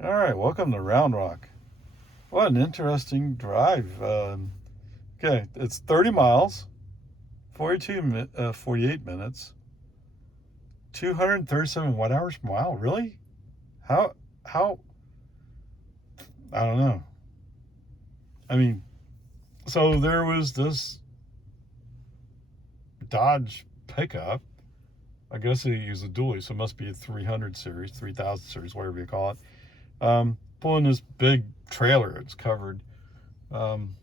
All right, welcome to Round Rock. What an interesting drive. Okay, it's 30 miles, 48 minutes, 237 watt hours per mile. Really? How? How? I don't know. I mean, so there was this Dodge pickup. I guess he used a dually, so it must be a 300 series, 3000 series, whatever you call it. Pulling this big trailer. It's covered. Um,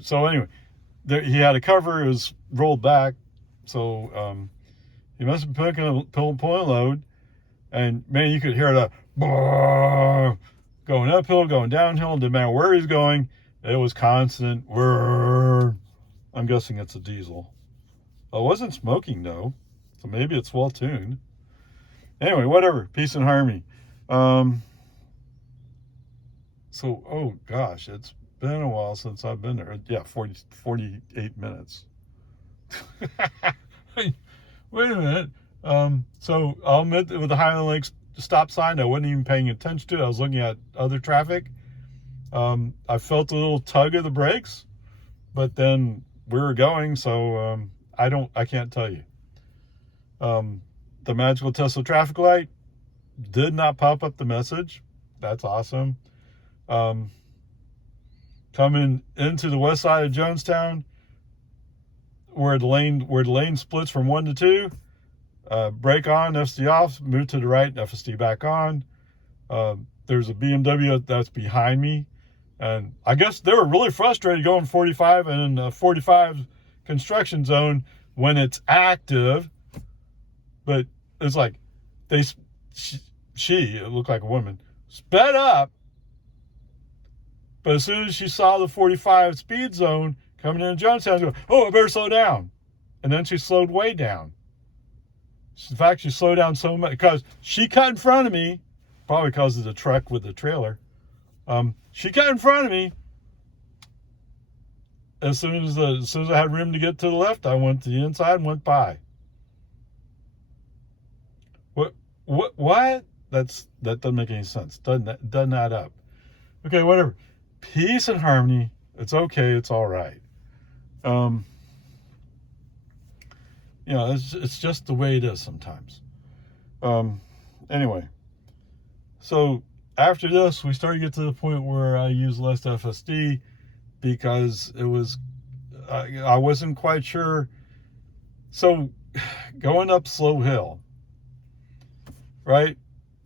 so anyway, he had a cover. It was rolled back, so he must have been pulling a load. And man, you could hear the going uphill, going downhill. Didn't matter where he's going. It was constant. I'm guessing it's a diesel. It wasn't smoking though, so maybe it's well tuned. Anyway, whatever. Peace and harmony. Um, oh gosh, it's been a while since I've been there. Yeah, 48 minutes. Wait a minute. So I'll admit that with the Highland Lakes stop sign, I wasn't even paying attention to it. I was looking at other traffic. I felt a little tug of the brakes, but then we were going, so I can't tell you. The magical Tesla traffic light did not pop up the message. That's awesome. Coming into the west side of Jonestown, where the lane splits from 1 to 2, brake on, FSD off, move to the right, FSD back on. There's a BMW that's behind me, and I guess they were really frustrated going 45 and in 45 construction zone when it's active. But it's like she it looked like a woman, sped up, but as soon as she saw the 45 speed zone coming in Jonestown, she goes, "Oh, I better slow down," and then she slowed way down. In fact, she slowed down so much because she cut in front of me, probably because of the truck with the trailer. She cut in front of me. As soon as I had room to get to the left, I went to the inside and went by. What? That doesn't make any sense. Doesn't add up. Okay, whatever. Peace and harmony. It's okay. It's all right. It's just the way it is sometimes. Anyway, so after this, we started to get to the point where I use less FSD because it was I wasn't quite sure. So going up Slow Hill, right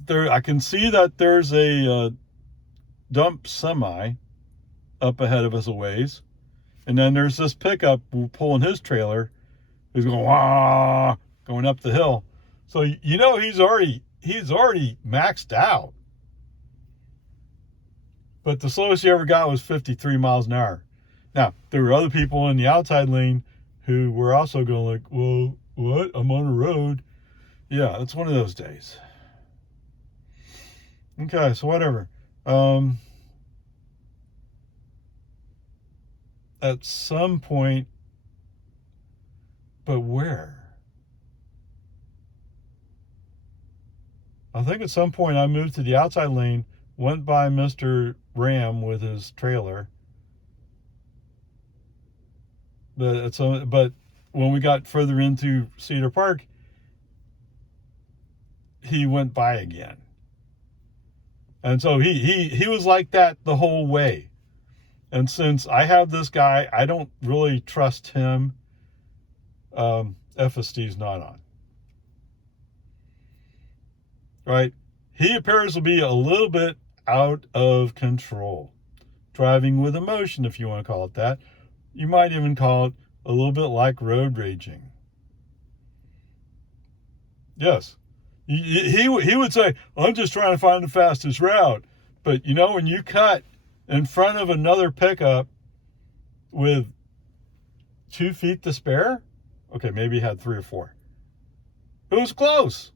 there, I can see that there's a dump semi up ahead of us a ways, and then there's this pickup pulling his trailer. He's going going up the hill. So he's already maxed out. But the slowest he ever got was 53 miles an hour. Now, there were other people in the outside lane who were also going like, well, what? I'm on a road. Yeah, it's one of those days. Okay, so whatever. At some point, but where? I think at some point I moved to the outside lane, went by Mr. Ram with his trailer. But when we got further into Cedar Park, he went by again. And so he was like that the whole way. And since I have this guy, I don't really trust him. FSD's not on. Right? He appears to be a little bit out of control. Driving with emotion, if you want to call it that. You might even call it a little bit like road raging. Yes. He would say, I'm just trying to find the fastest route. But when you cut in front of another pickup with 2 feet to spare, okay, maybe he had 3 or 4. It was close.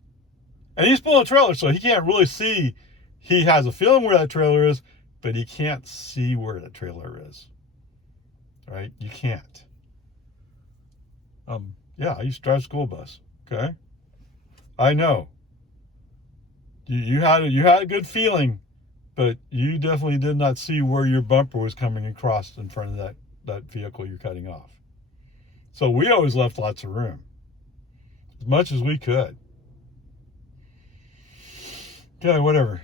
And he's pulling a trailer, so he can't really see. He has a feeling where that trailer is, but he can't see where the trailer is. Right? You can't. I used to drive school bus. Okay? I know. You had a good feeling, but you definitely did not see where your bumper was coming across in front of that vehicle you're cutting off. So we always left lots of room, as much as we could. Okay, whatever.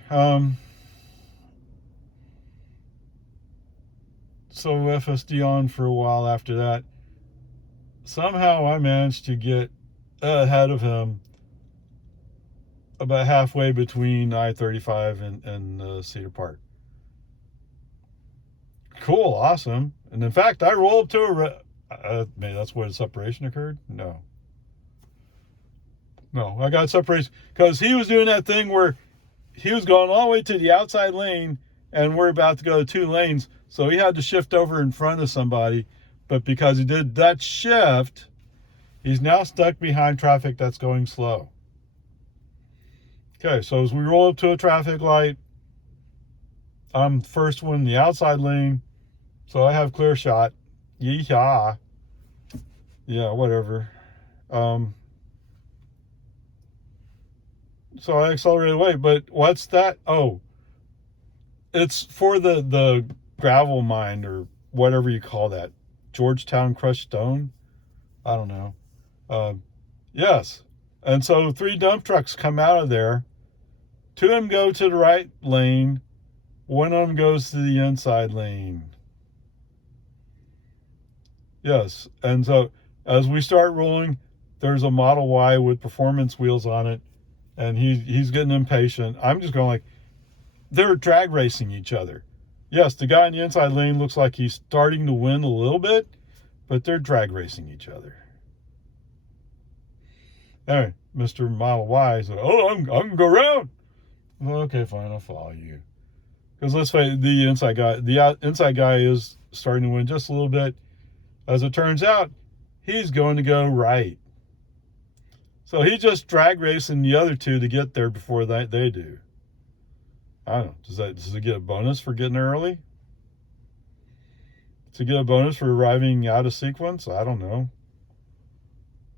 So FSD on for a while after that. Somehow I managed to get ahead of him about halfway between I-35 and Cedar Park. Cool, awesome. And in fact, I rolled to maybe that's where the separation occurred? No, I got separation because he was doing that thing where he was going all the way to the outside lane and we're about to go to 2 lanes. So he had to shift over in front of somebody. But because he did that shift, he's now stuck behind traffic that's going slow. Okay, so as we roll up to a traffic light, I'm the first one in the outside lane. So I have clear shot. Yeehaw. Yeah, whatever. So I accelerated away, but what's that? Oh, it's for the gravel mine or whatever you call that. Georgetown crushed stone? I don't know. Yes. And so 3 dump trucks come out of there. 2 of them go to the right lane. 1 of them goes to the inside lane. Yes. And so as we start rolling, there's a Model Y with performance wheels on it. And he's getting impatient. I'm just going like, they're drag racing each other. Yes, the guy in the inside lane looks like he's starting to win a little bit, but they're drag racing each other. Anyway, Mr. Model Y said, "Oh, I'm gonna go around." Well, okay, fine, I'll follow you. Because let's face it, the inside guy is starting to win just a little bit. As it turns out, he's going to go right. So he's just drag racing the other 2 to get there before they do. I don't know. Does it get a bonus for getting early? Does it get a bonus for arriving out of sequence? I don't know.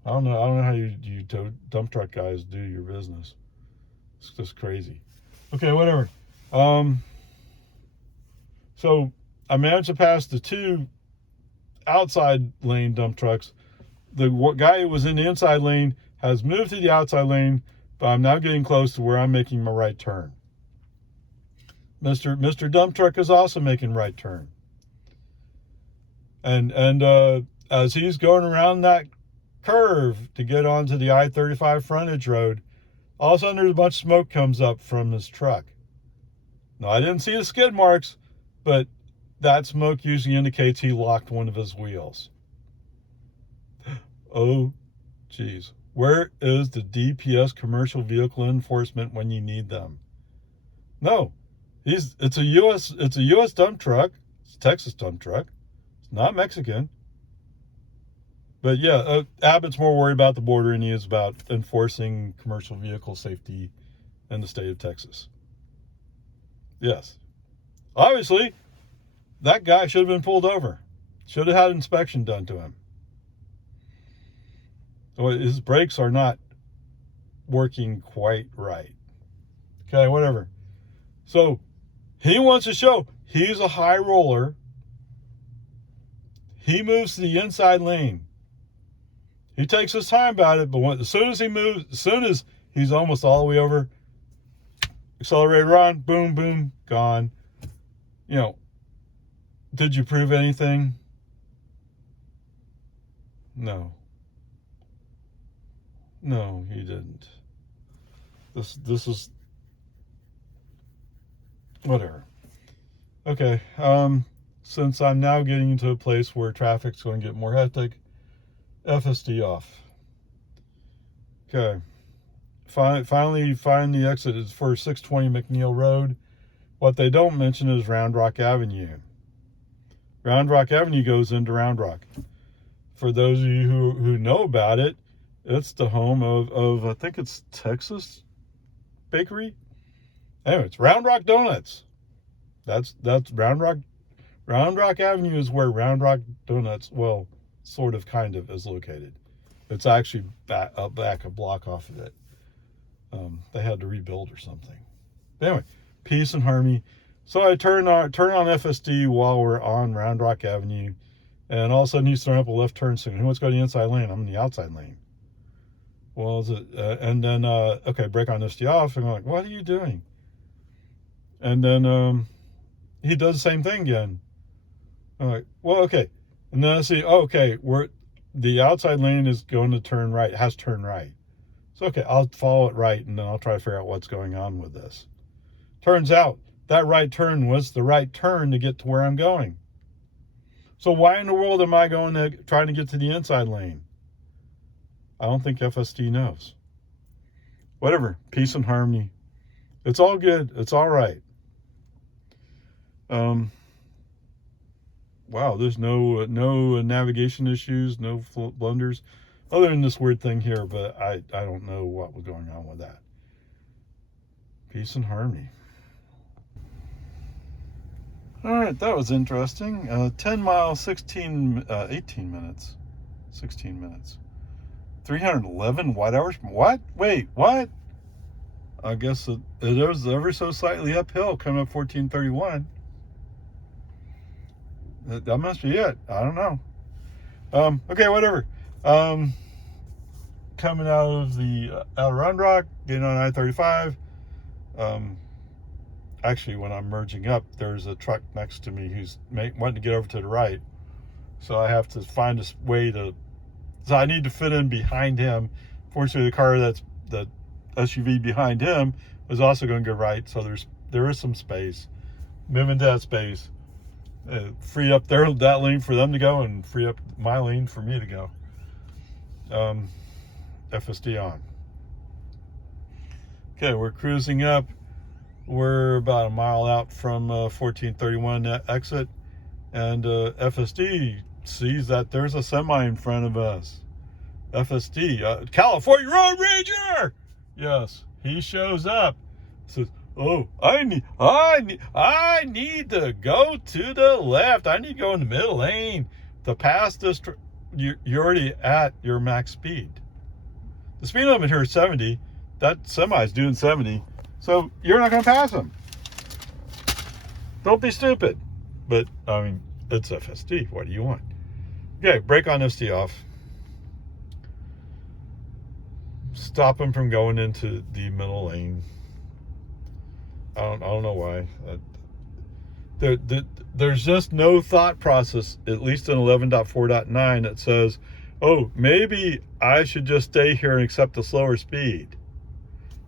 I don't know how you dump truck guys do your business. It's just crazy. Okay, whatever. So I managed to pass the 2 outside lane dump trucks. The guy who was in the inside lane has moved to the outside lane, but I'm now getting close to where I'm making my right turn. Mr. Dump Truck is also making right turn. And as he's going around that curve to get onto the I-35 frontage road, all of a sudden there's a bunch of smoke comes up from his truck. Now, I didn't see the skid marks, but that smoke usually indicates he locked one of his wheels. Oh, geez. Where is the DPS commercial vehicle enforcement when you need them? No. It's a US dump truck. It's a Texas dump truck. It's not Mexican. But yeah, Abbott's more worried about the border than he is about enforcing commercial vehicle safety in the state of Texas. Yes. Obviously, that guy should have been pulled over. Should have had an inspection done to him. His brakes are not working quite right. Okay, whatever. So he wants to show he's a high roller. He moves to the inside lane. He takes his time about it, but as soon as he's almost all the way over, accelerator on, boom, boom, gone. You know, did you prove anything? No. No, he didn't. This is whatever. Okay. Since I'm now getting into a place where traffic's going to get more hectic, FSD off. Okay. Finally find the exit is for 620 McNeil Road. What they don't mention is Round Rock Avenue. Round Rock Avenue goes into Round Rock. For those of you who know about it, it's the home of I think it's Texas Bakery. Anyway, it's Round Rock Donuts. That's Round Rock. Round Rock Avenue is where Round Rock Donuts, well, sort of, kind of, is located. It's actually back a block off of it. They had to rebuild or something. But anyway, peace and harmony. So I turn on FSD while we're on Round Rock Avenue, and all of a sudden he's throwing up a left turn signal. Who wants to go to the inside lane? I'm in the outside lane. Well, is it? And then okay, brake on FSD off. And I'm like, what are you doing? And then he does the same thing again. I'm like, well, okay. And then I see, oh, okay, the outside lane is going to turn right, has turned right. So, okay, I'll follow it right, and then I'll try to figure out what's going on with this. Turns out that right turn was the right turn to get to where I'm going. So why in the world am I trying to get to the inside lane? I don't think FSD knows. Whatever, peace and harmony. It's all good. It's all right. Wow, there's no navigation issues, no blunders, other than this weird thing here, but I don't know what was going on with that. Peace and harmony. All right, that was interesting. 10 miles, 18 minutes. 16 minutes. 311 watt hours? What? Wait, what? I guess it was ever so slightly uphill coming up 1431. That must be it. I don't know. Okay, whatever. Coming out of the out of Round Rock, getting on I-35. Actually, when I'm merging up, there's a truck next to me who's wanting to get over to the right. So I have to find a way to. So I need to fit in behind him. Fortunately, the car the SUV behind him is also going to go right. So there is some space. Move into that space. Free up that lane for them to go, and free up my lane for me to go. FSD on. Okay, we're cruising up. We're about a mile out from 1431 exit, and FSD sees that there's a semi in front of us. FSD, California Road Ranger. Yes, he shows up. Says, "Oh, I need to go to the left. I need to go in the middle lane to pass this. You're already at your max speed. The speed limit here is 70. That semi is doing 70, so you're not going to pass him. Don't be stupid." But I mean, it's FSD. What do you want? Okay, brake on FSD off. Stop him from going into the middle lane. I don't know why. There's just no thought process, at least in 11.4.9, that says, oh, maybe I should just stay here and accept the slower speed.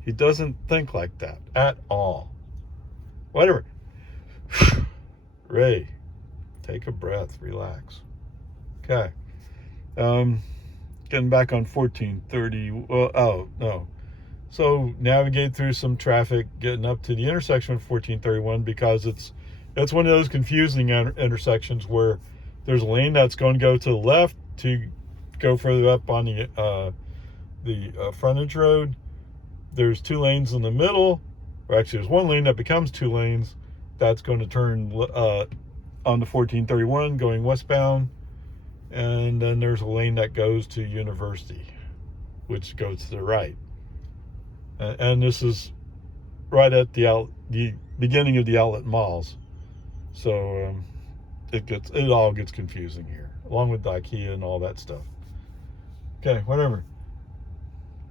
He doesn't think like that at all. Whatever. Ray, take a breath, relax. Okay. Getting back on 1430. Well, oh, no. So navigate through some traffic, getting up to the intersection of 1431, because it's one of those confusing intersections where there's a lane that's going to go to the left to go further up on the frontage road. There's two lanes in the middle, or actually there's one lane that becomes two lanes that's going to turn onto 1431 going westbound, and then there's a lane that goes to University, which goes to the right. And this is right at the beginning of the outlet malls, so it all gets confusing here, along with the IKEA and all that stuff. Okay, whatever.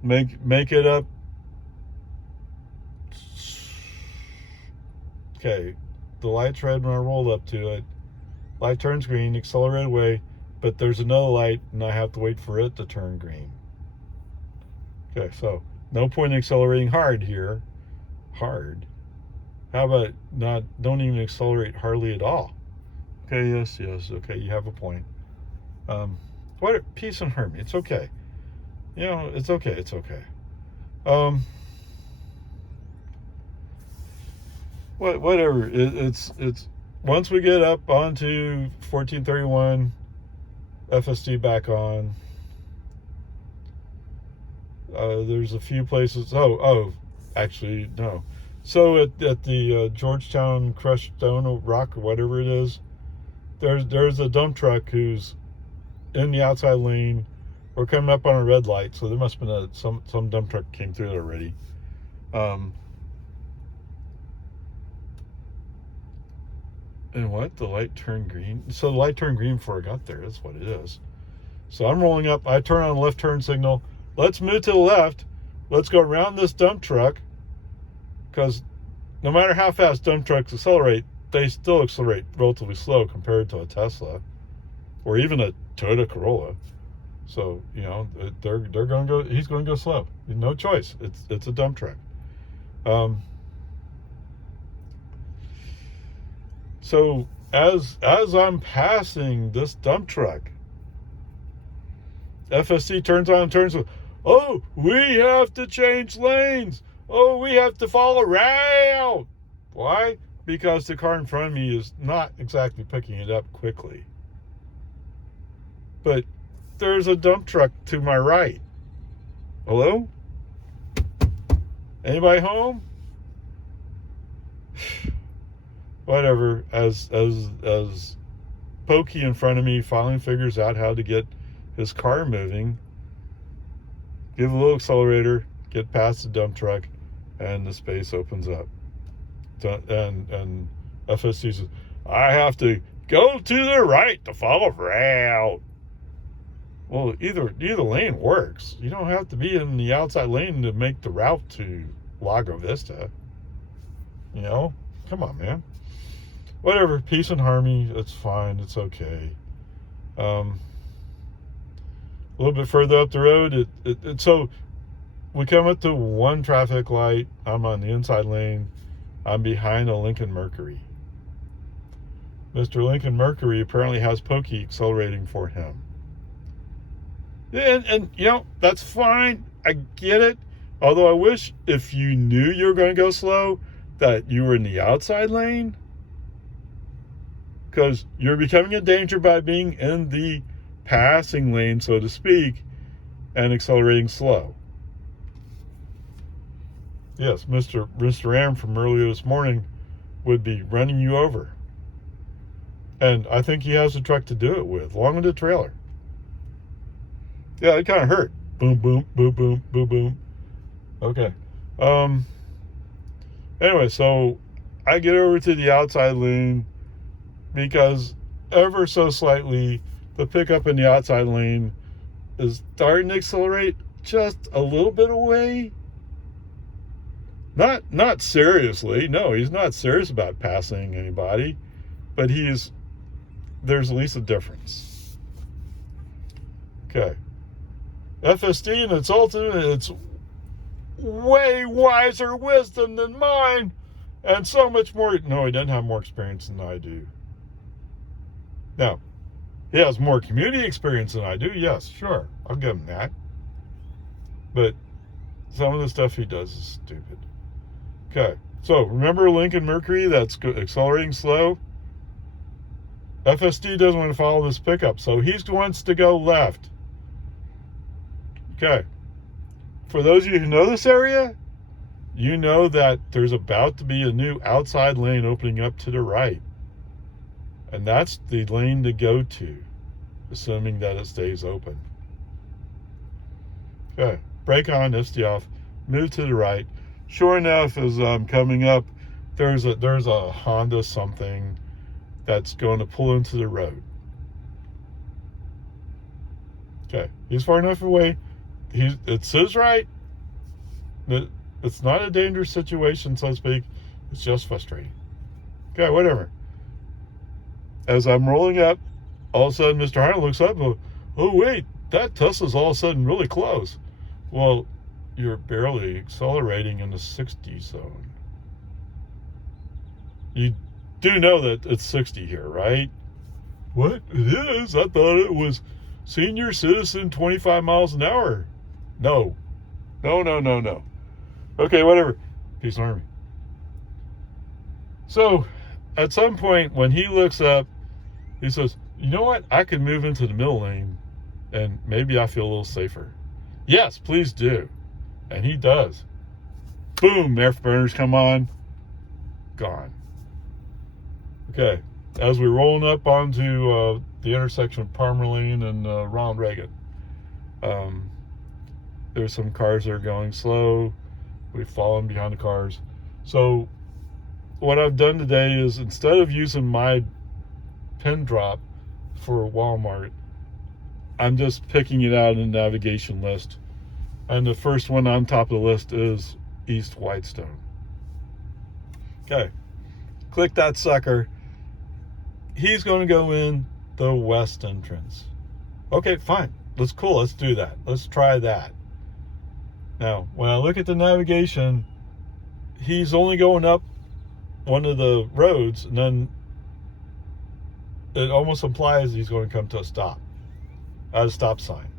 Make it up. Okay, the light's red when I roll up to it. Light turns green, accelerate away, but there's another light, and I have to wait for it to turn green. Okay, so no point in accelerating hard here. Hard. How about don't even accelerate hardly at all? Okay, yes, okay, you have a point. Peace and harmony. It's okay. You know, it's okay. Whatever. It's once we get up onto 1431, FSD back on. There's a few places. Actually, no. So at the Georgetown Crushed Stone Rock or whatever it is, there's a dump truck who's in the outside lane. We're coming up on a red light, so there must have been some dump truck came through it already. And what? The light turned green? So the light turned green before I got there. That's what it is. So I'm rolling up. I turn on the left turn signal. Let's move to the left. Let's go around this dump truck. Because no matter how fast dump trucks accelerate, they still accelerate relatively slow compared to a Tesla or even a Toyota Corolla. So, you know, they're going to go, he's going to go slow. No choice. It's a dump truck. So as I'm passing this dump truck, FSD turns on and turns on. Oh, we have to change lanes. Oh, we have to follow around. Why? Because the car in front of me is not exactly picking it up quickly. But there's a dump truck to my right. Hello? Anybody home? Whatever. As Pokey in front of me finally figures out how to get his car moving, give a little accelerator, get past the dump truck, and the space opens up. And FSD says, I have to go to the right to follow around. Well, either lane works. You don't have to be in the outside lane to make the route to Lago Vista. You know? Come on, man. Whatever. Peace and harmony. It's fine. It's okay. A little bit further up the road, so we come up to one traffic light. I'm on the inside lane. I'm behind a Lincoln Mercury. Mr. Lincoln Mercury apparently has Pokey accelerating for him. And you know, that's fine. I get it. Although I wish if you knew you were going to go slow, that you were in the outside lane. Because you're becoming a danger by being in the passing lane, so to speak, and accelerating slow. Yes, Mr. Am from earlier this morning would be running you over. And I think he has a truck to do it with, along with a trailer. Yeah, it kind of hurt. Boom, boom, boom, boom, boom, boom. Okay. Anyway, so I get over to the outside lane because ever so slightly, the pickup in the outside lane is starting to accelerate just a little bit away. Not seriously. No, he's not serious about passing anybody, but there's at least a difference. Okay. FSD in its ultimate, it's way wiser wisdom than mine, and so much more. No, he doesn't have more experience than I do. Now, he has more community experience than I do. Yes, sure, I'll give him that. But some of the stuff he does is stupid. Okay, so remember Lincoln Mercury that's accelerating slow? FSD doesn't want to follow this pickup, so he wants to go left. Okay. For those of you who know this area, you know that there's about to be a new outside lane opening up to the right. And that's the lane to go to, assuming that it stays open. Okay. Brake on, FSD off, move to the right. Sure enough, as I'm coming up, there's a Honda something that's going to pull into the road. Okay. He's far enough away. It's his right. It's not a dangerous situation, so to speak. It's just frustrating. Okay, whatever. As I'm rolling up, all of a sudden Mr. Hine looks up and goes, oh wait, that Tesla's all of a sudden really close. Well, you're barely accelerating in the 60 zone. You do know that it's 60 here, right? What? It is? I thought it was senior citizen 25 miles an hour. No. Okay, whatever. Peace and harmony. So, at some point, when he looks up, he says, you know what? I could move into the middle lane, and maybe I feel a little safer. Yes, please do. And he does. Boom, afterburners come on. Gone. Okay, as we're rolling up onto the intersection of Palmer Lane and Ronald Reagan, there's some cars that are going slow. We've fallen behind the cars. So what I've done today is, instead of using my pin drop for Walmart, I'm just picking it out in the navigation list. And the first one on top of the list is East Whitestone. Okay, click that sucker. He's going to go in the west entrance. Okay, fine. That's cool. Let's do that. Let's try that. Now, when I look at the navigation, he's only going up one of the roads, and then it almost implies he's going to come to a stop at a stop sign.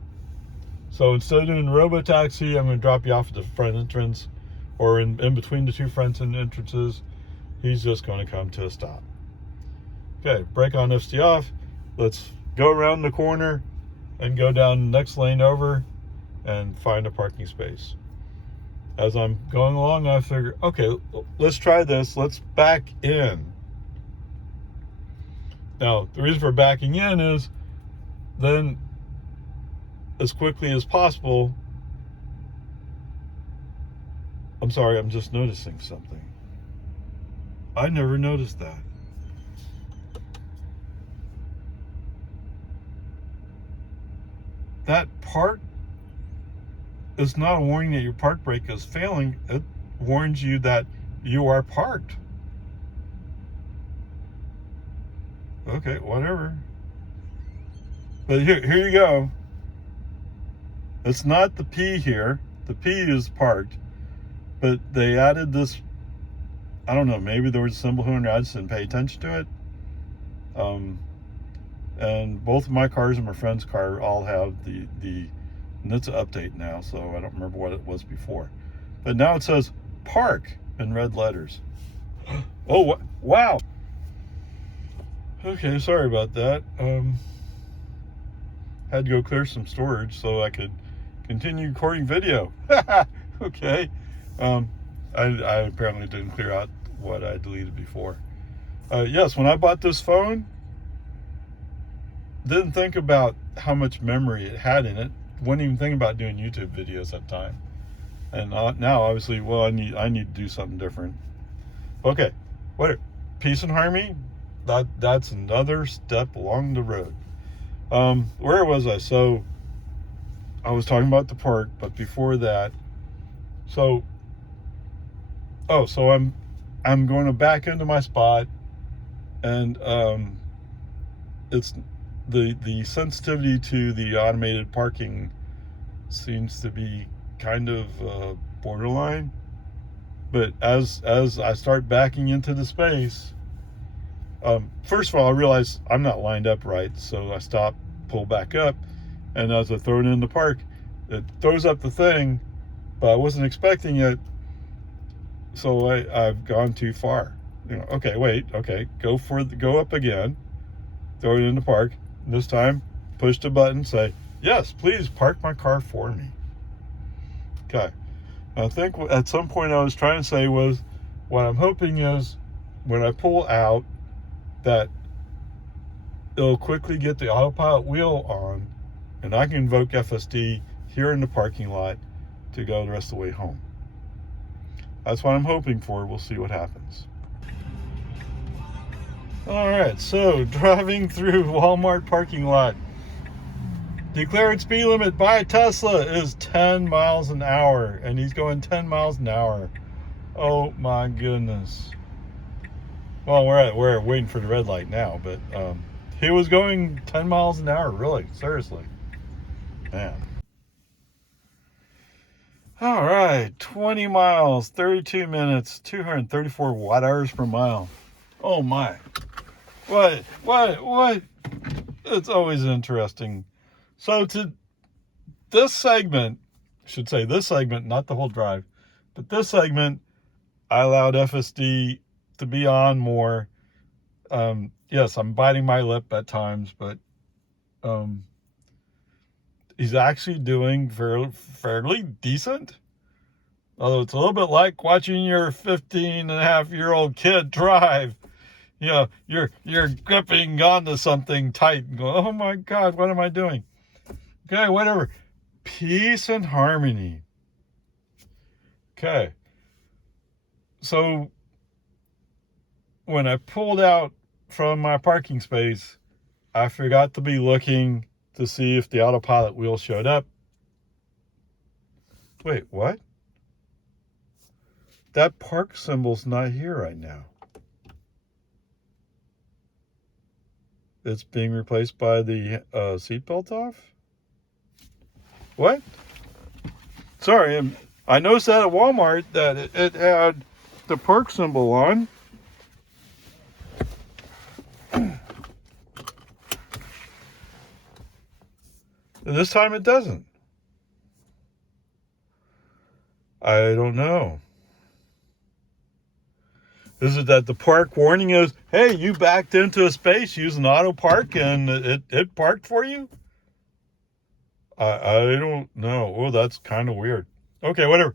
So instead of doing robo-taxi, I'm going to drop you off at the front entrance, or in between the two front entrances. He's just going to come to a stop. Okay, brake on, FSD off. Let's go around the corner and go down the next lane over and find a parking space. As I'm going along, I figure, okay, let's try this. Let's back in. Now, the reason for backing in is then, as quickly as possible, I'm sorry, I'm just noticing something. I never noticed that. That part is not a warning that your park brake is failing. It warns you that you are parked. Okay, whatever. But here you go. It's not the P here. The P is parked. But they added this, I don't know, maybe there was a symbol here and I just didn't pay attention to it. And both of my cars and my friend's car all have the and it's an update now, so I don't remember what it was before. But now it says park in red letters. Oh, wow. Okay, sorry about that. Had to go clear some storage so I could continue recording video. Okay. I apparently didn't clear out what I deleted before. Yes, when I bought this phone, didn't think about how much memory it had in it. Wouldn't even think about doing YouTube videos at the time. And now, obviously, well, I need to do something different. Okay, what? Peace and harmony. That's another step along the road. Where was I? So I was talking about the park, but before that, so I'm going to back into my spot, and it's the sensitivity to the automated parking seems to be kind of borderline. But as I start backing into the space, first of all, I realize I'm not lined up right, so I stop, pull back up, and as I throw it in the park, it throws up the thing, but I wasn't expecting it, so I've gone too far. Okay, wait, okay, go up again, throw it in the park. This time, push the button, say, yes, please park my car for me. Okay. I think at some point I was trying to say was, what I'm hoping is when I pull out, that it'll quickly get the autopilot wheel on, and I can invoke FSD here in the parking lot to go the rest of the way home. That's what I'm hoping for. We'll see what happens. All right, so driving through Walmart parking lot. Declared speed limit by Tesla is 10 miles an hour, and he's going 10 miles an hour. Oh my goodness. Well, we're waiting for the red light now, but he was going 10 miles an hour, really, seriously. Man. All right, 20 miles, 32 minutes, 234 watt hours per mile. Oh my. What? It's always interesting. So to this segment, not the whole drive, but this segment, I allowed FSD to be on more. Yes, I'm biting my lip at times, but he's actually doing fairly decent. Although it's a little bit like watching your 15-and-a-half-year-old kid drive. You're gripping onto something tight and go, oh my God, what am I doing? Okay, whatever. Peace and harmony. Okay, So when I pulled out from my parking space, I forgot to be looking to see if the autopilot wheel showed up. Wait, what? That park symbol's not here right now. It's being replaced by the seatbelt off? What? Sorry, I noticed that at Walmart that it had the park symbol on. This time it doesn't. I don't know. Is it that the park warning is, hey, you backed into a space using auto park and it parked for you? I don't know. Oh, that's kind of weird. Okay, whatever.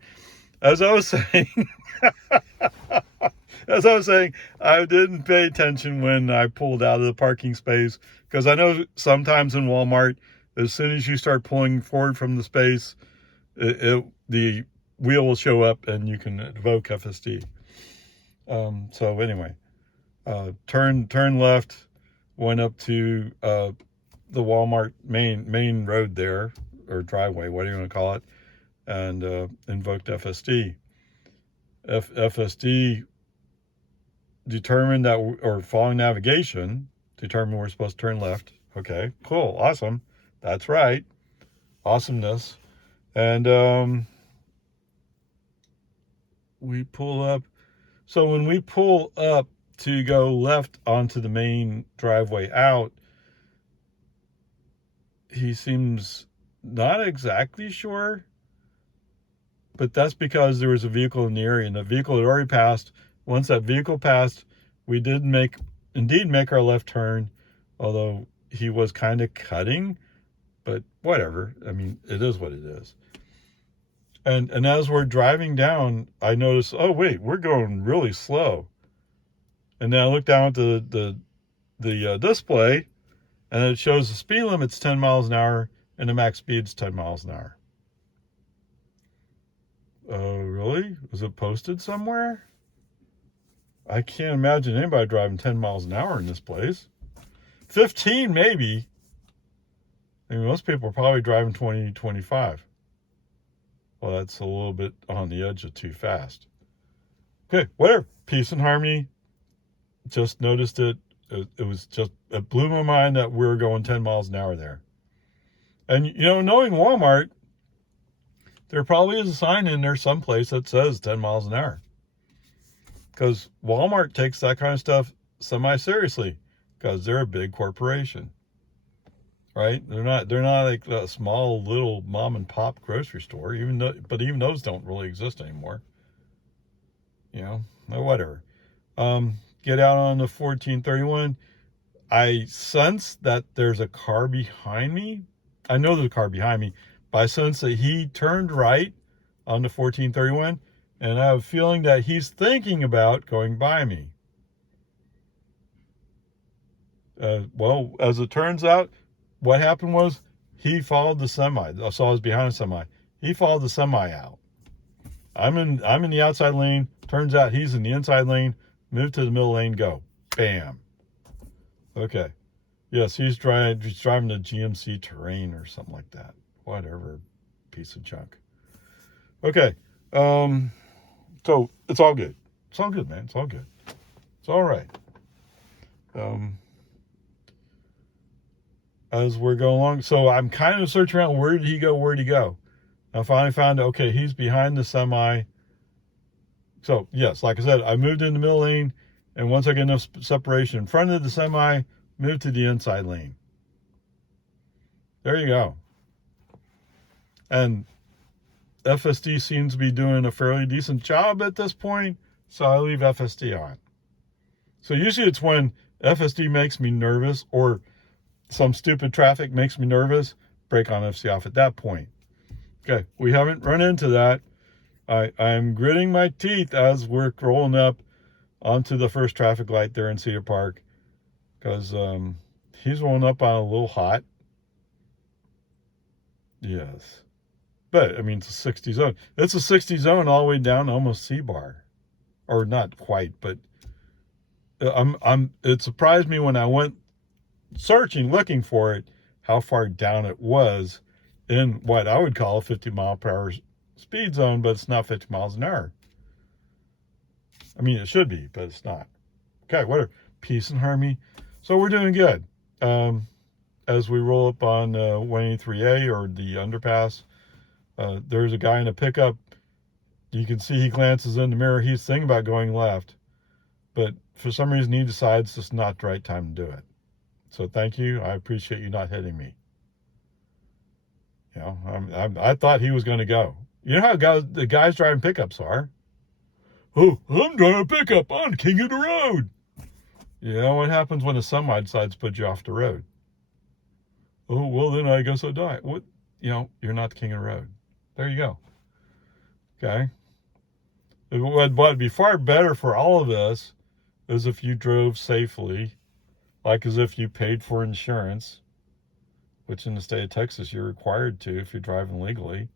As I was saying, I didn't pay attention when I pulled out of the parking space, because I know sometimes in Walmart, as soon as you start pulling forward from the space, the wheel will show up and you can invoke FSD. So anyway, turn left, went up to the Walmart main road there, or driveway, whatever you want to call it, and invoked FSD. FSD determined that, or following navigation, determined we're supposed to turn left. Okay, cool, awesome. That's right. Awesomeness. And we pull up. So when we pull up to go left onto the main driveway out, he seems not exactly sure, but that's because there was a vehicle in the area, and the vehicle had already passed. Once that vehicle passed, we did indeed make our left turn, although he was kind of cutting, but whatever. I mean, it is what it is. And as we're driving down, I noticed, oh wait, we're going really slow. And then I look down at the display, and it shows the speed limit's 10 miles an hour and the max speed's 10 miles an hour. Oh, really? Was it posted somewhere? I can't imagine anybody driving 10 miles an hour in this place. 15 maybe. I mean, most people are probably driving 20, 25. Well, that's a little bit on the edge of too fast. Okay, whatever. Peace and harmony. Just noticed it. It blew my mind that we were going 10 miles an hour there. And, knowing Walmart, there probably is a sign in there someplace that says 10 miles an hour. Because Walmart takes that kind of stuff semi-seriously, because they're a big corporation. Right? They're not like a small little mom and pop grocery store, but even those don't really exist anymore. Whatever. Get out on the 1431. I sense that there's a car behind me. I know there's a car behind me, but I sense that he turned right on the 1431, and I have a feeling that he's thinking about going by me. Well, as it turns out, what happened was he followed the semi. So I was behind a semi. He followed the semi out. I'm in the outside lane. Turns out he's in the inside lane. Move to the middle lane. Go. Bam. Okay. Yes, he's driving the GMC Terrain or something like that. Whatever. Piece of junk. Okay. So it's all good. It's all good, man. It's all good. It's all right. As we're going along, so I'm kind of searching around. Where did he go? I finally found, okay, he's behind the semi. So yes, like I said, I moved in the middle lane, and once I get enough separation in front of the semi, move to the inside lane. There you go. And FSD seems to be doing a fairly decent job at this point, so I leave FSD on. So usually it's when FSD makes me nervous, or some stupid traffic makes me nervous, brake on FC off at that point. Okay, we haven't run into that. I'm gritting my teeth as we're rolling up onto the first traffic light there in Cedar Park, because he's rolling up on a little hot. Yes. But, I mean, it's a 60 zone. It's a 60 zone all the way down to almost C-bar. or not quite, but it surprised me when I went searching, looking for it, how far down it was in what I would call a 50-mile-per-hour speed zone, but it's not 50 miles an hour. I mean, it should be, but it's not. Okay, whatever. Peace and harmony. So we're doing good. As we roll up on 183A, or the underpass, there's a guy in a pickup. You can see he glances in the mirror. He's thinking about going left, but for some reason he decides it's not the right time to do it. So thank you. I appreciate you not hitting me. You know, I thought he was going to go. You know how the guys driving pickups are. Oh, I'm driving a pickup. I'm the king of the road. You know what happens when a semi decides to put you off the road? Oh, well, then I guess I'll die. What? You know, you're not the king of the road. There you go. Okay. What'd be far better for all of us is if you drove safely, like as if you paid for insurance, which in the state of Texas you're required to if you're driving legally.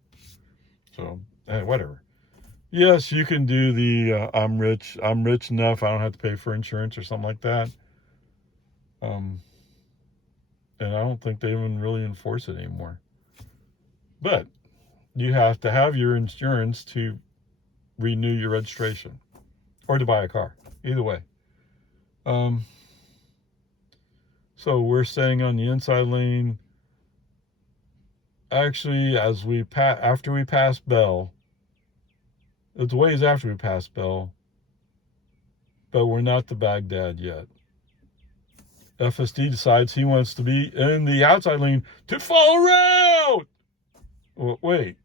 So, whatever. Yes, you can do the I'm rich enough, I don't have to pay for insurance or something like that. And I don't think they even really enforce it anymore. But you have to have your insurance to renew your registration or to buy a car. Either way. So we're staying on the inside lane. Actually, after we pass Bell, it's ways after we pass Bell, but we're not to Baghdad yet. FSD decides he wants to be in the outside lane to fall around. Well, wait,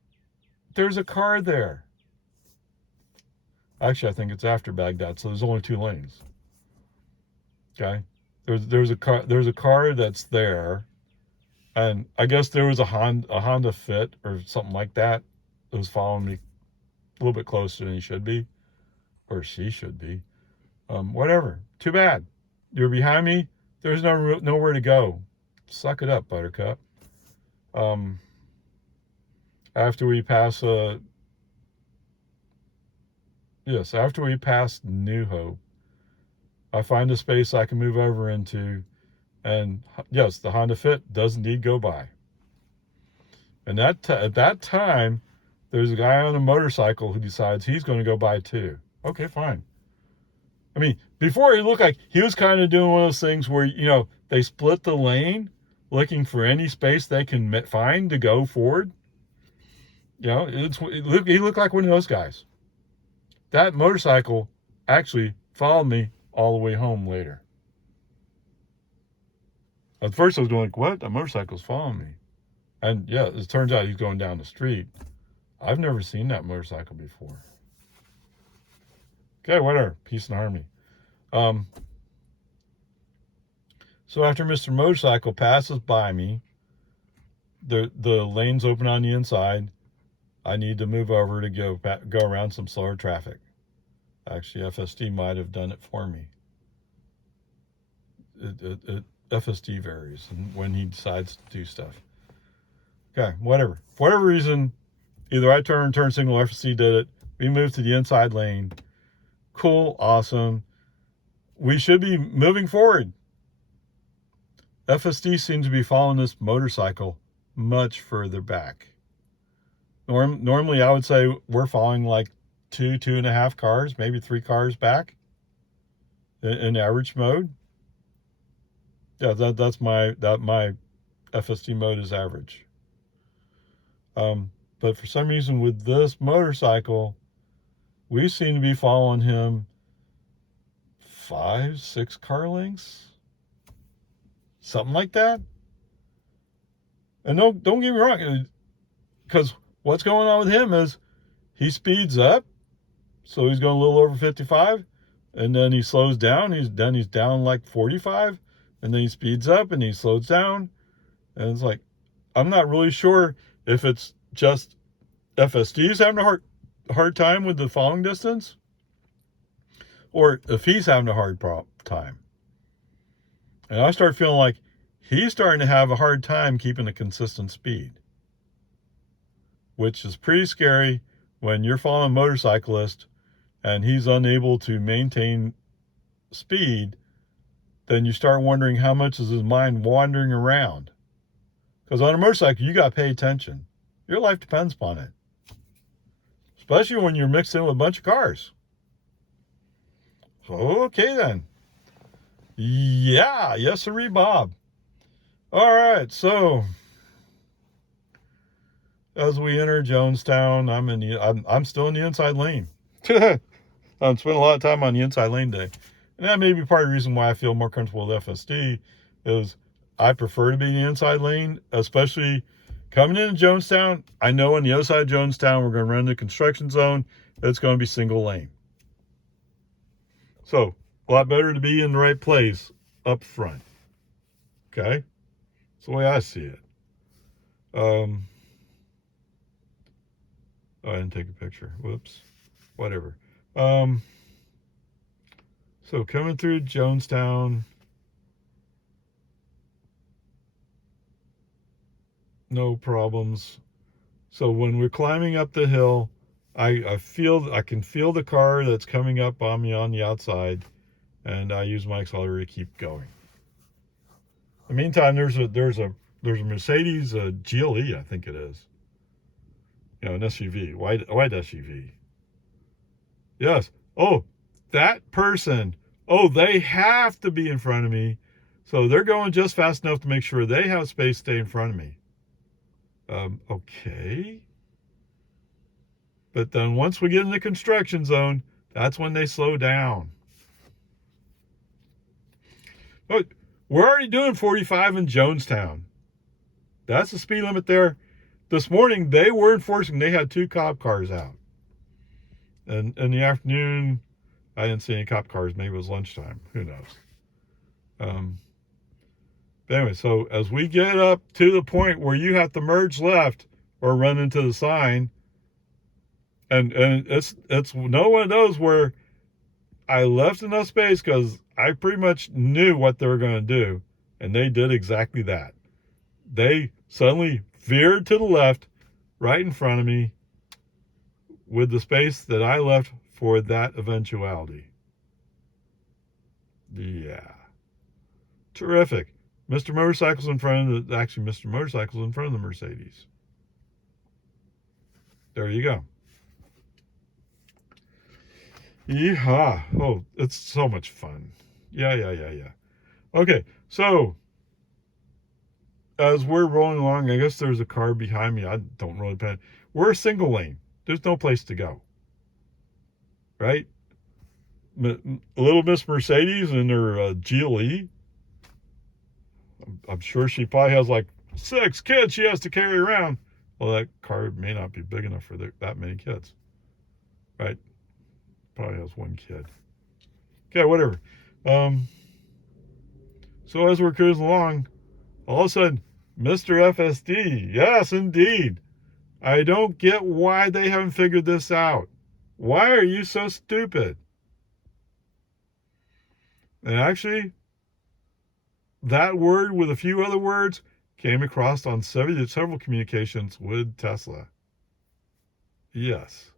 there's a car there. Actually, I think it's after Baghdad, so there's only 2 lanes. Okay, there's a car that's there, and I guess there was a Honda Fit or something like that was following me a little bit closer than he should be, or she should be. Whatever. Too bad. You're behind me. There's nowhere to go. Suck it up, Buttercup. After we pass New Hope, I find a space I can move over into, and yes, the Honda Fit does indeed go by. And at that time, there's a guy on a motorcycle who decides he's going to go by too. Okay, fine. I mean, before, it looked like he was kind of doing one of those things where, you know, they split the lane looking for any space they can find to go forward. You know, he looked like one of those guys. That motorcycle actually followed me all the way home later. At first I was going like, what? A motorcycle's following me. And yeah, it turns out he's going down the street. I've never seen that motorcycle before. Okay, whatever. Peace and harmony. So after Mr. Motorcycle passes by me, the lane's open on the inside. I need to move over to go around some slower traffic. Actually, FSD might have done it for me. FSD varies when he decides to do stuff. Okay, whatever. For whatever reason, either I turn signal, FSD did it. We moved to the inside lane. Cool, awesome. We should be moving forward. FSD seems to be following this motorcycle much further back. Normally, I would say we're following like 2.5 cars, maybe 3 cars back in average mode. Yeah, that's my FSD mode is average. But for some reason with this motorcycle, we seem to be following him 5-6 car lengths, something like that. And don't get me wrong, because what's going on with him is he speeds up, so he's going a little over 55, and then he slows down. He's down like 45, and then he speeds up and he slows down, and it's like, I'm not really sure if it's just FSD's having a hard time with the following distance, or if he's having a hard time. And I start feeling like he's starting to have a hard time keeping a consistent speed, which is pretty scary when you're following a motorcyclist and he's unable to maintain speed, then you start wondering how much is his mind wandering around. Because on a motorcycle, you got to pay attention. Your life depends upon it. Especially when you're mixed in with a bunch of cars. So, okay then. Yeah, yes sirree, Bob. All right, so as we enter Jonestown, I'm still in the inside lane. I'm spending a lot of time on the inside lane day. And that may be part of the reason why I feel more comfortable with FSD is I prefer to be in the inside lane, especially coming into Jonestown. I know on the other side of Jonestown, we're going to run the construction zone. It's going to be single lane. So a lot better to be in the right place up front. Okay? That's the way I see it. I didn't take a picture. Whoops. Whatever. So coming through Jonestown, no problems. So when we're climbing up the hill, I can feel the car that's coming up on me on the outside, and I use my accelerator to keep going. In the meantime, there's a Mercedes GLE, I think it is. You know, an SUV, wide SUV. Yes. Oh, that person. Oh, they have to be in front of me. So they're going just fast enough to make sure they have space to stay in front of me. Okay. But then once we get in the construction zone, that's when they slow down. But we're already doing 45 in Jonestown. That's the speed limit there. This morning, they were enforcing, they had 2 cop cars out. And in the afternoon, I didn't see any cop cars. Maybe it was lunchtime. Who knows? But anyway, so as we get up to the point where you have to merge left or run into the sign, and it's no one of those where I left enough space because I pretty much knew what they were going to do, and they did exactly that. They suddenly veered to the left, right in front of me, with the space that I left for that eventuality. Yeah. Terrific. Mr. Motorcycle's in front of the, actually Mr. Motorcycle's in front of the Mercedes. There you go. Yeehaw. Oh, it's so much fun. Yeah. Okay, so as we're rolling along, I guess there's a car behind me. I don't really pay. We're a single lane. There's no place to go. Right? Little Miss Mercedes and her GLE. I'm sure she probably has like 6 kids she has to carry around. Well, that car may not be big enough for that many kids. Right? Probably has 1 kid. Okay, whatever. So as we're cruising along, all of a sudden, Mr. FSD. Yes, indeed. I don't get why they haven't figured this out. Why are you so stupid? And actually, that word with a few other words came across on several communications with Tesla. Yes.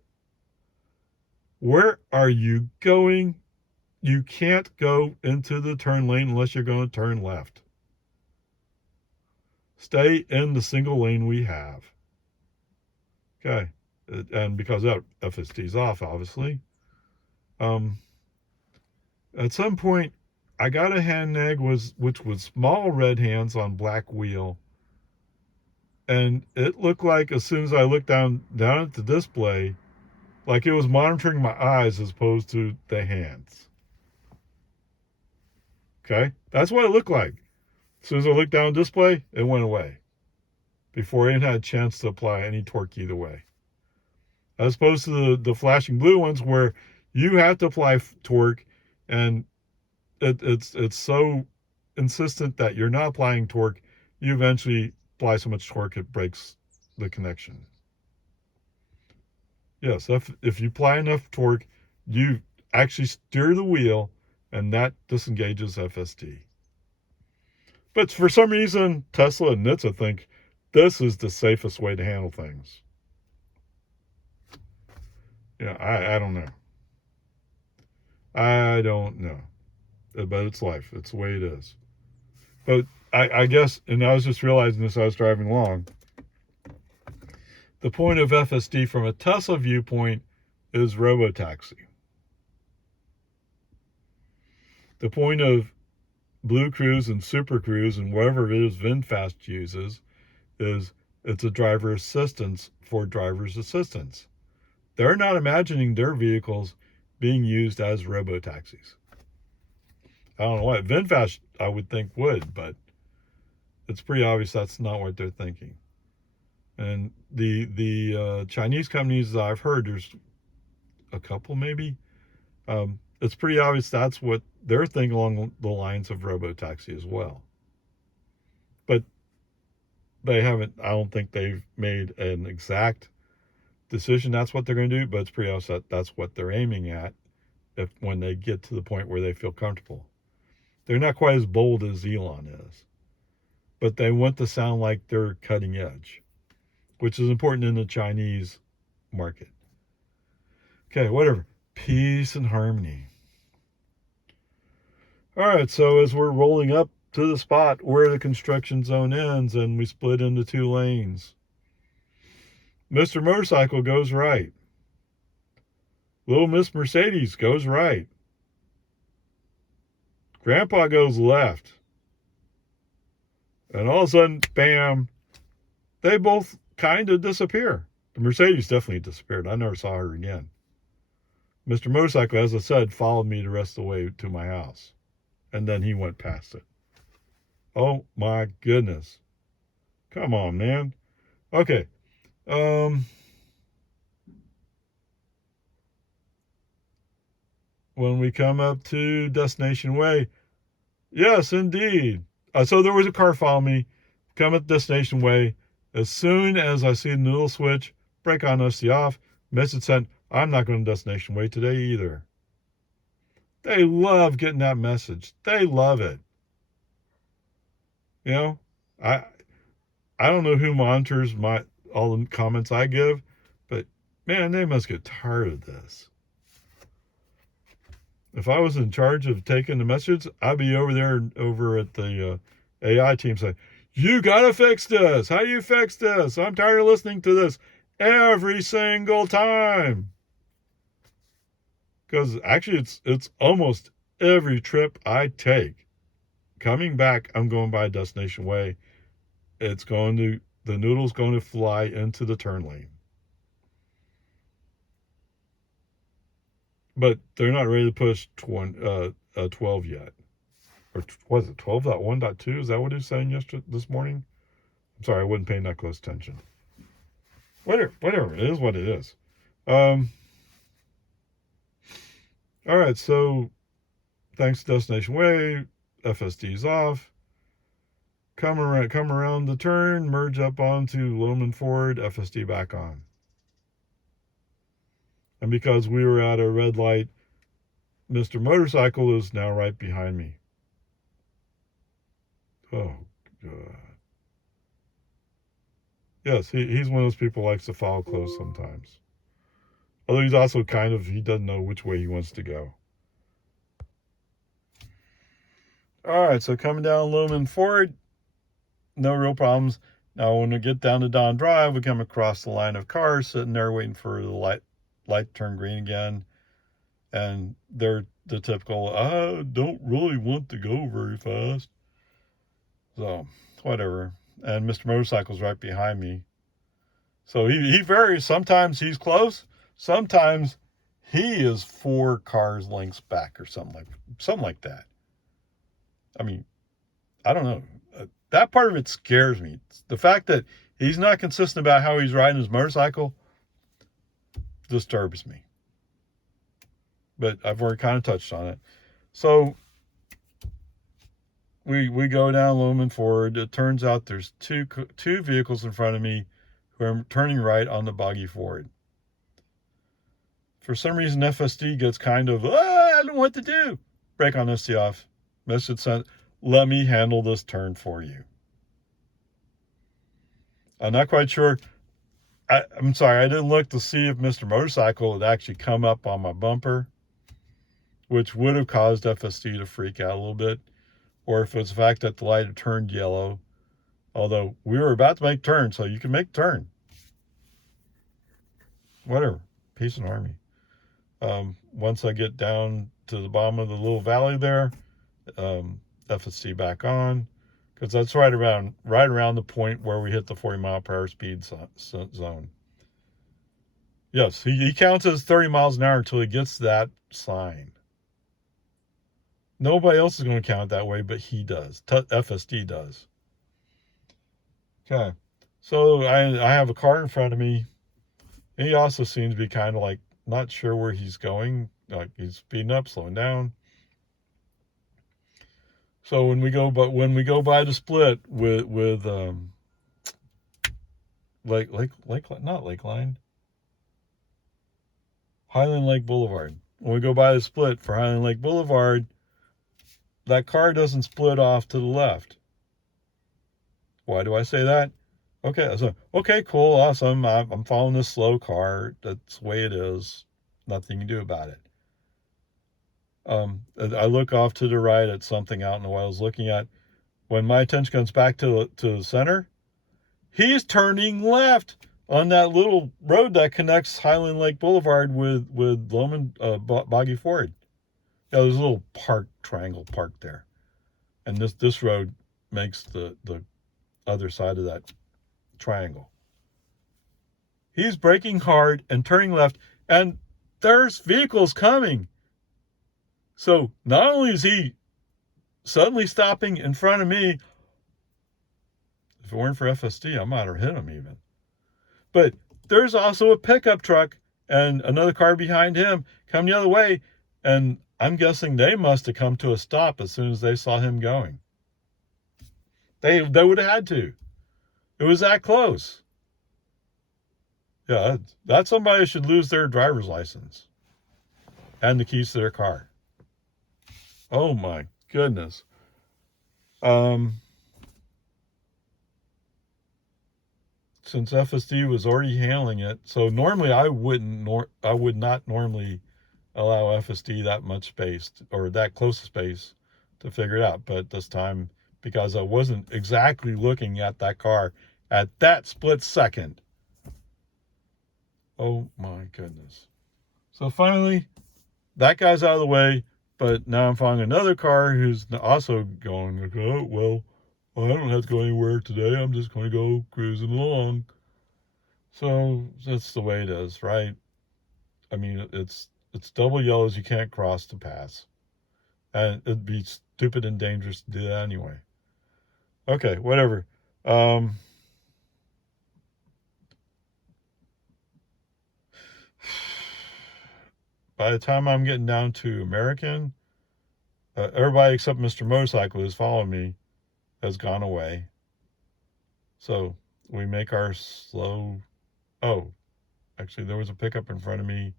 Where are you going? You can't go into the turn lane unless you're going to turn left. Stay in the single lane we have. Okay. And because that FSD's off, obviously. At some point, I got a hand nag which was small red hands on black wheel. And it looked like as soon as I looked down at the display, like it was monitoring my eyes as opposed to the hands. Okay? That's what it looked like. As soon as I looked down at the display, it went away. Before I even had a chance to apply any torque either way. As opposed to the flashing blue ones where you have to apply torque, and it's so insistent that you're not applying torque, you eventually apply so much torque it breaks the connection. Yes, if you apply enough torque, you actually steer the wheel, and that disengages FSD. But for some reason, Tesla and NHTSA think this is the safest way to handle things. Yeah, I don't know. I don't know. But it's life. It's the way it is. But I guess, and I was just realizing this, I was driving along. The point of FSD from a Tesla viewpoint is robotaxi. The point of Blue Cruise and Super Cruise and whatever it is VinFast uses is it's a driver assistance for driver's assistance. They're not imagining their vehicles being used as robotaxis. I don't know why. VinFast, I would think, would, but it's pretty obvious that's not what they're thinking. And the Chinese companies that I've heard, there's a couple maybe, it's pretty obvious that's what they're thinking along the lines of robotaxi as well. But they haven't, I don't think they've made an exact decision that's what they're going to do, but it's pretty obvious that that's what they're aiming at when they get to the point where they feel comfortable. They're not quite as bold as Elon is, but they want to sound like they're cutting edge, which is important in the Chinese market. Okay, whatever. Peace and harmony. All right, so as we're rolling up to the spot where the construction zone ends and we split into 2 lanes, Mr. Motorcycle goes right. Little Miss Mercedes goes right. Grandpa goes left. And all of a sudden, bam, they both kind of disappear. The Mercedes definitely disappeared. I never saw her again. Mr. Motorcycle, as I said, followed me the rest of the way to my house. And then he went past it. Oh my goodness. Come on, man. Okay. When we come up to Destination Way, yes, indeed. So there was a car following me, come at Destination Way. As soon as I see the little switch, brake on, OC off, message sent, I'm not going to Destination Way today either. They love getting that message. They love it. You know, I don't know who monitors all the comments I give, but man, they must get tired of this. If I was in charge of taking the message, I'd be over at the AI team saying, you gotta fix this. How do you fix this? I'm tired of listening to this every single time. Because actually it's almost every trip I take. Coming back, I'm going by Destination Way. The noodle's going to fly into the turn lane. But they're not ready to push 12 yet. Or was it 12.1.2? Is that what he was saying this morning? I'm sorry, I wasn't paying that close attention. Whatever, it is what it is. All right, so thanks to Destination Way, FSD's off. Come around the turn, merge up onto Loman Ford, FSD back on. And because we were at a red light, Mr. Motorcycle is now right behind me. Oh, God. Yes, he's one of those people who likes to follow close sometimes. Although he's also he doesn't know which way he wants to go. All right, so coming down Loman Ford, no real problems. Now, when we get down to Don Drive, we come across the line of cars sitting there waiting for the light to turn green again. And they're the typical, I don't really want to go very fast. So, whatever. And Mr. Motorcycle's right behind me. So he varies. Sometimes he's close. Sometimes he is 4 cars lengths back or something like that. I mean, I don't know. That part of it scares me. The fact that he's not consistent about how he's riding his motorcycle disturbs me. But I've already kind of touched on it. So we go down Loman Ford. It turns out there's two vehicles in front of me who are turning right on the boggy Ford. For some reason, FSD gets kind of, I don't know what to do. Brake on, OC off. Message sent, let me handle this turn for you. I'm not quite sure. I'm sorry, I didn't look to see if Mr. Motorcycle had actually come up on my bumper. which would have caused FSD to freak out a little bit, or if it's the fact that the light had turned yellow, although we were about to make turn, so you can make turn. Whatever, peace and harmony. Once I get down to the bottom of the little valley there, FSD back on, because that's right around the point where we hit the 40-mile-per-hour speed zone. Yes, he counts as 30 miles an hour until he gets that sign. Nobody else is going to count it that way, but he does. FSD does. Okay, so I have a car in front of me. He also seems to be kind of like not sure where he's going. Like he's speeding up, slowing down. So when we go by the split with Highland Lake Boulevard. When we go by the split for Highland Lake Boulevard, that car doesn't split off to the left. Why do I say that? Okay, cool, awesome. I'm following this slow car. That's the way it is. Nothing you can do about it. I look off to the right at something out in the way I was looking at. When my attention comes back to the center, he's turning left on that little road that connects Highland Lake Boulevard with Loman Boggy Ford. Yeah, there's a little triangle park there, and this road makes the other side of that triangle. He's braking hard and turning left, and there's vehicles coming. So not only is he suddenly stopping in front of me, if it weren't for FSD, I might have hit him even. But there's also a pickup truck and another car behind him coming the other way, and I'm guessing they must have come to a stop as soon as they saw him going. They would have had to. It was that close. Yeah, that's somebody who should lose their driver's license and the keys to their car. Oh my goodness. Since FSD was already handling it, so normally I would not normally allow FSD that much space or that close space to figure it out. But this time, because I wasn't exactly looking at that car at that split second. Oh my goodness. So finally, that guy's out of the way, but now I'm following another car who's also going, like, oh, well, I don't have to go anywhere today. I'm just going to go cruising along. So that's the way it is, right? I mean, it's double yellows. You can't cross to pass. And it'd be stupid and dangerous to do that anyway. Okay, whatever. By the time I'm getting down to American, everybody except Mr. Motorcycle who's following me has gone away. So we make our slow. Oh, actually, there was a pickup in front of me.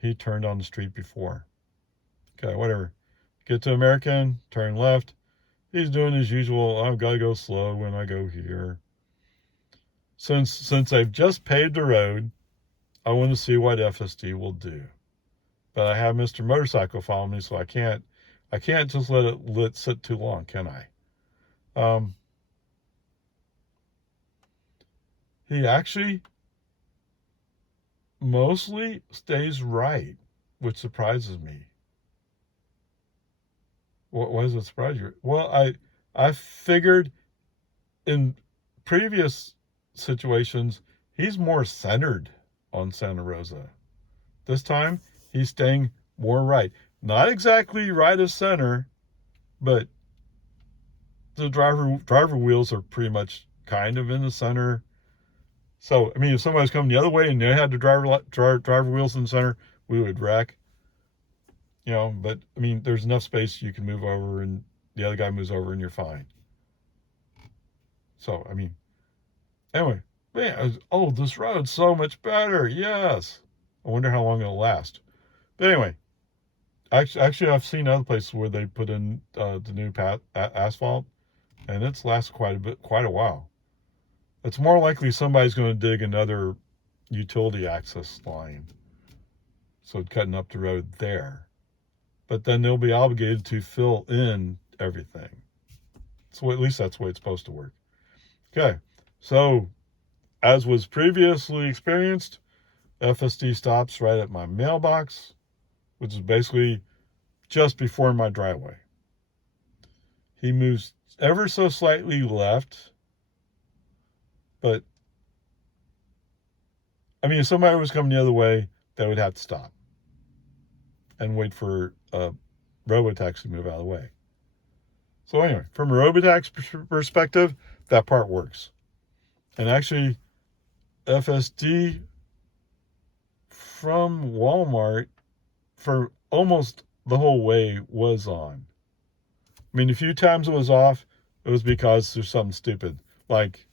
He turned on the street before. Okay, whatever. Get to American, turn left. He's doing his usual, I've got to go slow when I go here. Since I've just paved the road, I want to see what FSD will do. But I have Mr. Motorcycle following me, so I can't just let it sit too long, can I? He actually mostly stays right, which surprises me. Why does it surprise you? Well, I figured in previous situations he's more centered on Santa Rosa. This time he's staying more right. Not exactly right of center, but the driver wheels are pretty much kind of in the center. So, I mean, if somebody's coming the other way and they had the driver wheels in the center, we would wreck. You know, but I mean, there's enough space you can move over and the other guy moves over and you're fine. So, I mean, anyway, man, oh, this road's so much better. Yes. I wonder how long it'll last. But anyway, actually, I've seen other places where they put in the new asphalt, and it's lasted quite a while. It's more likely somebody's going to dig another utility access line, so cutting up the road there. but then they'll be obligated to fill in everything. So at least that's the way it's supposed to work. Okay, so as was previously experienced, FSD stops right at my mailbox, which is basically just before my driveway. He moves ever so slightly left, but I mean, if somebody was coming the other way, they would have to stop and wait for a robotaxi to move out of the way. So anyway, from a robotaxi perspective, that part works. And actually, FSD from Walmart for almost the whole way was on. I mean, a few times it was off, it was because there's something stupid. Like,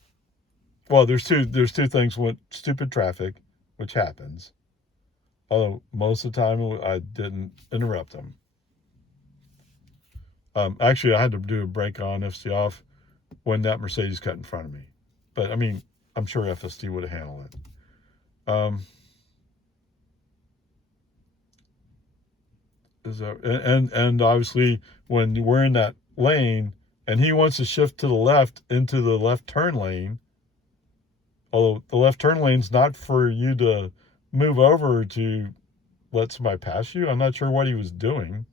well, there's two things. One, stupid traffic, which happens. Although most of the time I didn't interrupt them. Actually, I had to do a brake on FSD off when that Mercedes cut in front of me. But I mean, I'm sure FSD would have handled it. And obviously when we're in that lane and he wants to shift to the left into the left turn lane, although the left turn lane's not for you to move over to let somebody pass you. I'm not sure what he was doing.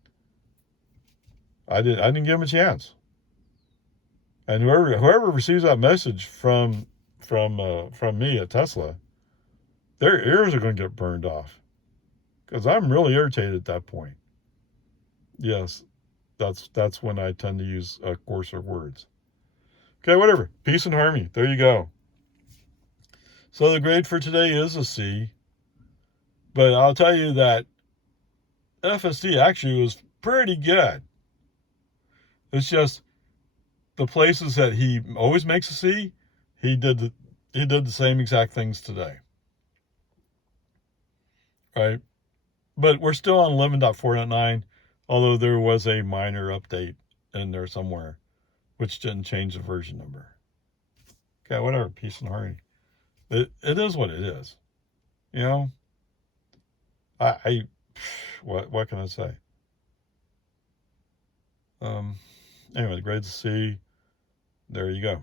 I didn't give him a chance. And whoever receives that message from me at Tesla, their ears are going to get burned off, because I'm really irritated at that point. Yes, that's when I tend to use coarser words. Okay, whatever. Peace and harmony. There you go. So the grade for today is a C. But I'll tell you that FSD actually was pretty good. It's just the places that he always makes a C, he did the same exact things today. Right? But we're still on 11.4.9, although there was a minor update in there somewhere, which didn't change the version number. Okay, whatever. Peace and harmony. It is what it is. You know? What can I say? Anyway, the grade's a C. There you go.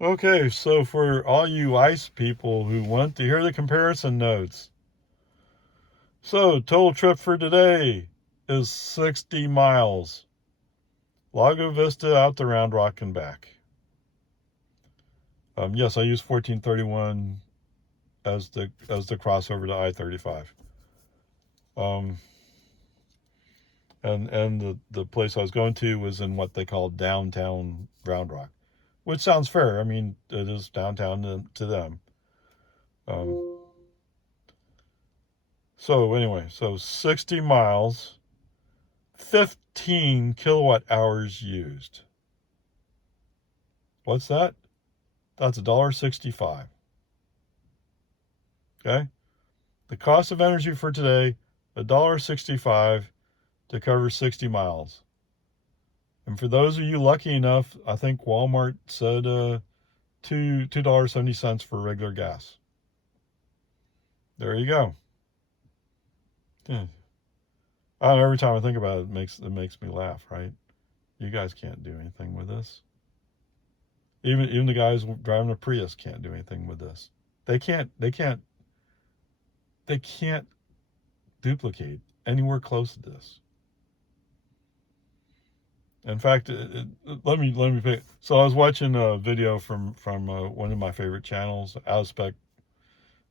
Okay, so for all you ICE people who want to hear the comparison notes. So, total trip for today is 60 miles. Lago Vista out to Round Rock and back. Yes, I use 1431 as the crossover to I-35. And the place I was going to was in what they call downtown Round Rock, which sounds fair. I mean, it is downtown to them. So anyway, so 60 miles, 15 kilowatt hours used. What's that? That's $1.65. Okay? The cost of energy for today, $1.65 to cover 60 miles. And for those of you lucky enough, I think Walmart said $2.70 for regular gas. There you go. Yeah. I don't know, every time I think about it, it makes me laugh, right? You guys can't do anything with this. Even the guys driving a Prius can't do anything with this. They can't duplicate anywhere close to this. In fact, let me pick. So I was watching a video from one of my favorite channels, Out of Spec.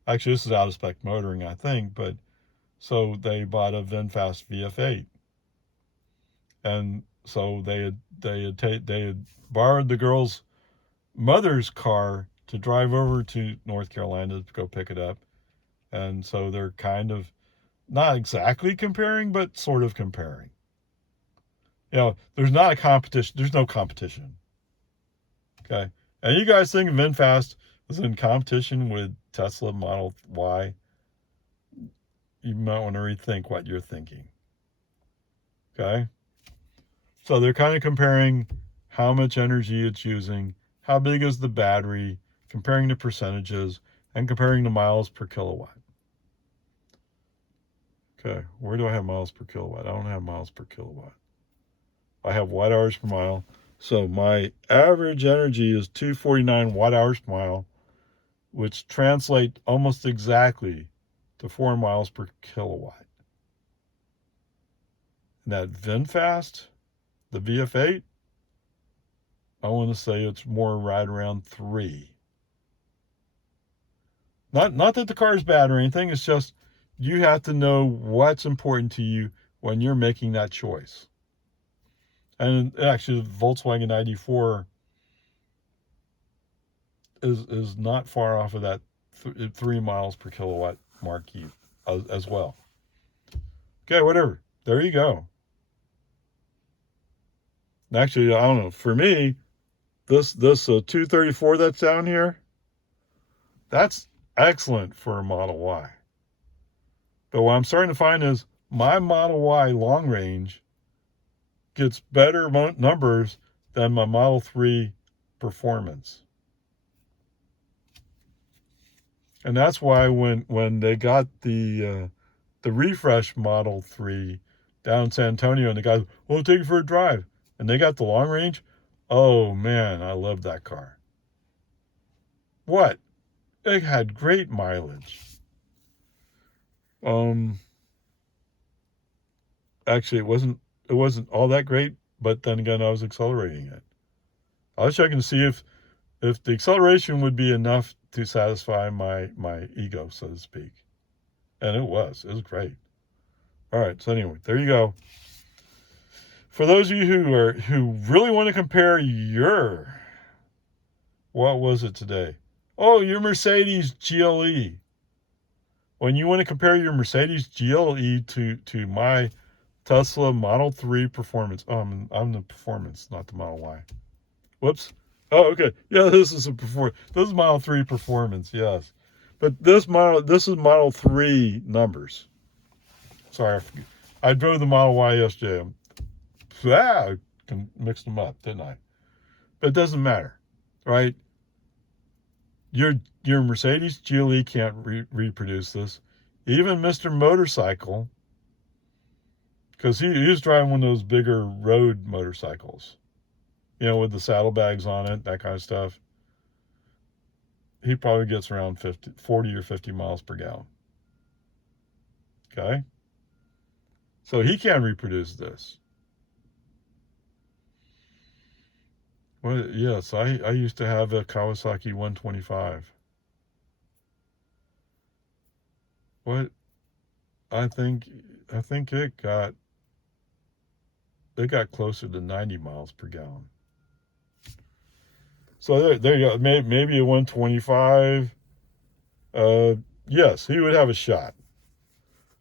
Actually, this is Out of Spec Motoring, I think. But so they bought a VinFast VF8, and so they had borrowed the girl's mother's car to drive over to North Carolina to go pick it up, and so they're kind of not exactly comparing, but sort of comparing. You know, there's not a competition. There's no competition. Okay. And you guys think VinFast is in competition with Tesla Model Y? You might want to rethink what you're thinking. Okay. So they're kind of comparing how much energy it's using, how big is the battery, comparing the percentages, and comparing the miles per kilowatt. Okay, where do I have miles per kilowatt? I don't have miles per kilowatt. I have watt hours per mile. So my average energy is 249 watt hours per mile, which translates almost exactly to 4 miles per kilowatt. And that VinFast, the VF8, I want to say it's more right around 3. Not that the car is bad or anything. It's just you have to know what's important to you when you're making that choice. And actually, the Volkswagen ID4 is not far off of that 3 miles per kilowatt marquee as well. Okay, whatever. There you go. Actually, I don't know. For me, this 234 that's down here, that's excellent for a Model Y. But what I'm starting to find is my Model Y long range gets better numbers than my Model 3 performance. And that's why when they got the refresh Model 3 down in San Antonio, and the guys, well, take it for a drive, and they got the long range, oh man, I love that car. What? It had great mileage. Actually, it wasn't all that great, but then again, I was accelerating it. I was checking to see if the acceleration would be enough to satisfy my ego, so to speak. And it was great. All right, so anyway, there you go. For those of you who really want to compare your, what was it today? Oh, your Mercedes GLE. When you want to compare your Mercedes GLE to my Tesla Model 3 Performance. I'm the Performance, not the Model Y. Whoops. Oh, okay. Yeah, this is This is Model 3 Performance, yes. But this is Model 3 numbers. Sorry, I drove the Model Y yesterday. I mixed them up, didn't I? But it doesn't matter, right? Your Mercedes GLE can't reproduce this. Even Mr. Motorcycle, because he was driving one of those bigger road motorcycles, with the saddlebags on it, that kind of stuff. He probably gets around 40 or 50 miles per gallon. Okay? So he can't reproduce this. Well, yes, I used to have a Kawasaki 125. What? I think it got closer to 90 miles per gallon. So there you go. Maybe a 125. Yes, he would have a shot.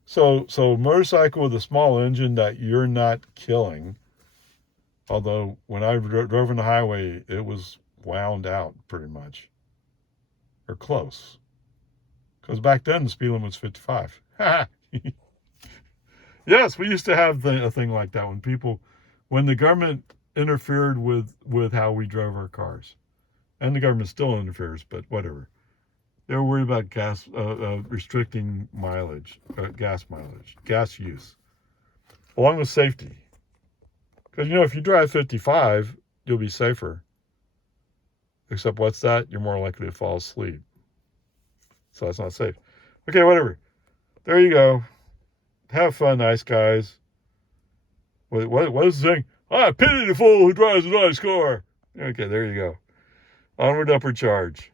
So motorcycle with a small engine that you're not killing. Although when I drove on the highway, it was wound out pretty much, or close. Because back then the speed limit was 55. Yes, we used to have a thing like that when the government interfered with how we drove our cars, and the government still interferes, but whatever. They were worried about gas restricting mileage, gas use, along with safety. Because if you drive 55, you'll be safer. Except what's that? You're more likely to fall asleep. So that's not safe. Okay, whatever. There you go. Have fun, nice guys. What is the thing? I pity the fool who drives a nice car. Okay, there you go. Onward, upward charge.